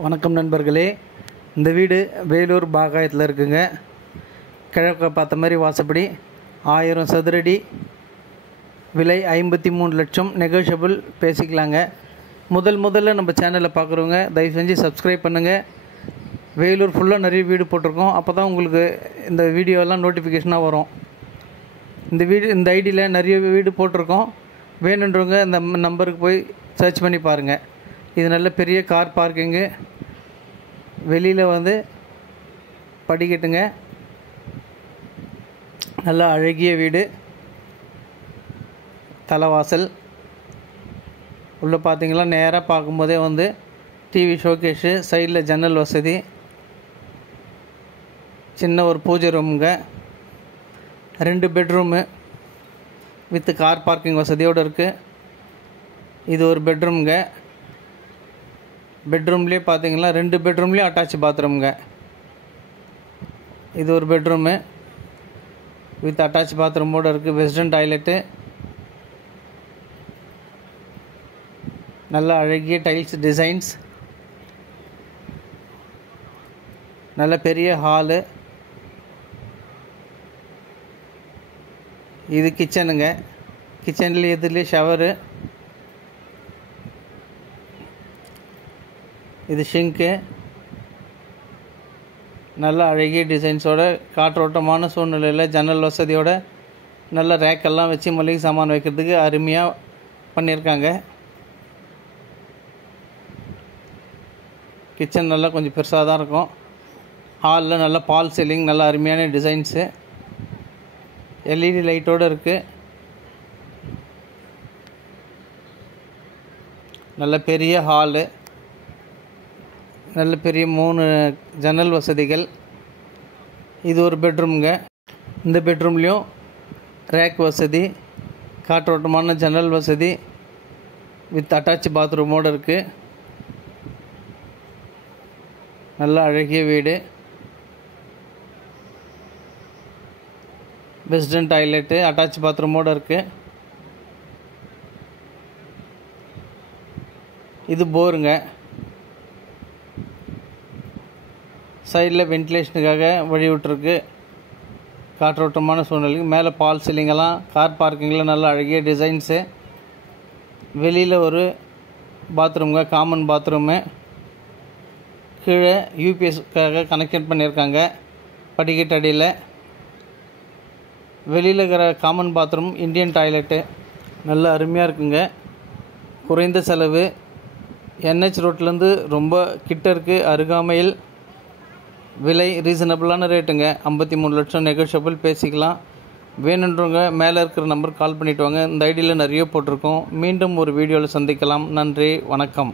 வணக்கம் நண்பர்களே. இந்த வீடு வேலூர் பாகாயத்தில் இருக்குங்க. கிழக்க பார்த்த மாதிரி வாசப்படி 1000 சதுரடி, விலை 53 லட்சம், நெகோஷியபிள் பேசிக்கலாங்க. முதல்ல நம்ம சேனலை பார்க்குறவங்க தயவு செஞ்சு சப்ஸ்கிரைப் பண்ணுங்கள். வேலூர் ஃபுல்லாக நிறைய வீடு போட்டிருக்கோம். அப்போ தான் உங்களுக்கு இந்த வீடியோலாம் நோட்டிஃபிகேஷனாக வரும். இந்த ஐடியில் நிறைய வீடு போட்டிருக்கோம். வேணுன்றவங்க இந்த நம்பருக்கு போய் சர்ச் பண்ணி பாருங்கள். இது நல்ல பெரிய கார் பார்க்கிங்கு, வெளியில் படிக்கட்டுங்க, நல்ல அழகிய வீடு, தலைவாசல். உள்ளே பார்த்தீங்களா, நேராக பார்க்கும்போதே டிவி ஷோகேஷு, சைடில் ஜன்னல் வசதி, சின்ன ஒரு பூஜை ரூமுங்க, 2 பெட்ரூமு வித் கார் பார்க்கிங் வசதியோடு இருக்குது. இது ஒரு பெட்ரூமுங்க. பெட்ரூம்லேயே பார்த்தீங்கன்னா 2 பெட்ரூம்லேயும் அட்டாச் பாத்ரூமுங்க. இது ஒரு பெட்ரூமு வித் அட்டாச் பாத்ரூமோடு இருக்குது. வெஸ்டர்ன் டாய்லெட்டு, நல்ல அழகிய டைல்ஸ் டிசைன்ஸ், நல்ல பெரிய ஹாலு. இது கிச்சனுங்க. கிச்சன்லேயே எதுலேயே ஷவரு, இது ஷிங்க்கு. நல்ல அழகிய டிசைன்ஸோட, காற்றோட்டமான சூழ்நிலையில் ஜன்னல் வசதியோட, நல்ல ரேக்கெல்லாம் வச்சு மளிகை சாமான் வைக்கிறதுக்கு அருமையாக பண்ணியிருக்காங்க. கிச்சன் நல்லா கொஞ்சம் பெருசாக தான் இருக்கும். ஹாலில் நல்ல பால் சீலிங், நல்ல அருமையான டிசைன்ஸு, எல்இடி லைட்டோடு இருக்குது. நல்ல பெரிய ஹாலு, நல்ல பெரிய 3 ஜன்னல் வசதிகள். இது ஒரு பெட்ரூமுங்க. இந்த பெட்ரூம்லேயும் ரேக் வசதி, காற்றோட்டமான ஜன்னல் வசதி வித் அட்டாச் பாத்ரூமோடு இருக்குது. நல்ல அழகிய வீடு. வெஸ்டர்ன் டாய்லெட்டு, அட்டாச் பாத்ரூமோடு இருக்குது. இது போருங்க. சைடில் வென்டிலேஷனுக்காக வழி விட்டுருக்கு, காற்றோட்டமான சூழ்நிலைக்கு. மேலே பால் சீலிங்கெல்லாம், கார் பார்க்கிங்கில் நல்ல அழகிய டிசைன்ஸு. வெளியில் ஒரு பாத்ரூமுங்க, காமன் பாத்ரூமு. கீழே யூபிஎஸ்க்காக கனெக்ஷன் பண்ணியிருக்காங்க படிக்கட்டு அடியில். வெளியில் இருக்கிற காமன் பாத்ரூம் இந்தியன் டாய்லெட்டு. நல்ல அருமையாக இருக்குங்க. குறைந்த செலவு, என்ஹெச் ரோட்லேருந்து ரொம்ப கிட்ட இருக்குது, அருகாமையில். விலை ரீசனபிளான ரேட்டுங்க. 53 லட்சம், நெகோஷியபிள் பேசிக்கலாம். வேணுன்றவங்க மேலே இருக்கிற நம்பருக்கு கால் பண்ணிவிட்டு வாங்க. இந்த ஐடியில் நிறைய போட்டிருக்கோம். மீண்டும் ஒரு வீடியோவில் சந்திக்கலாம். நன்றி, வணக்கம்.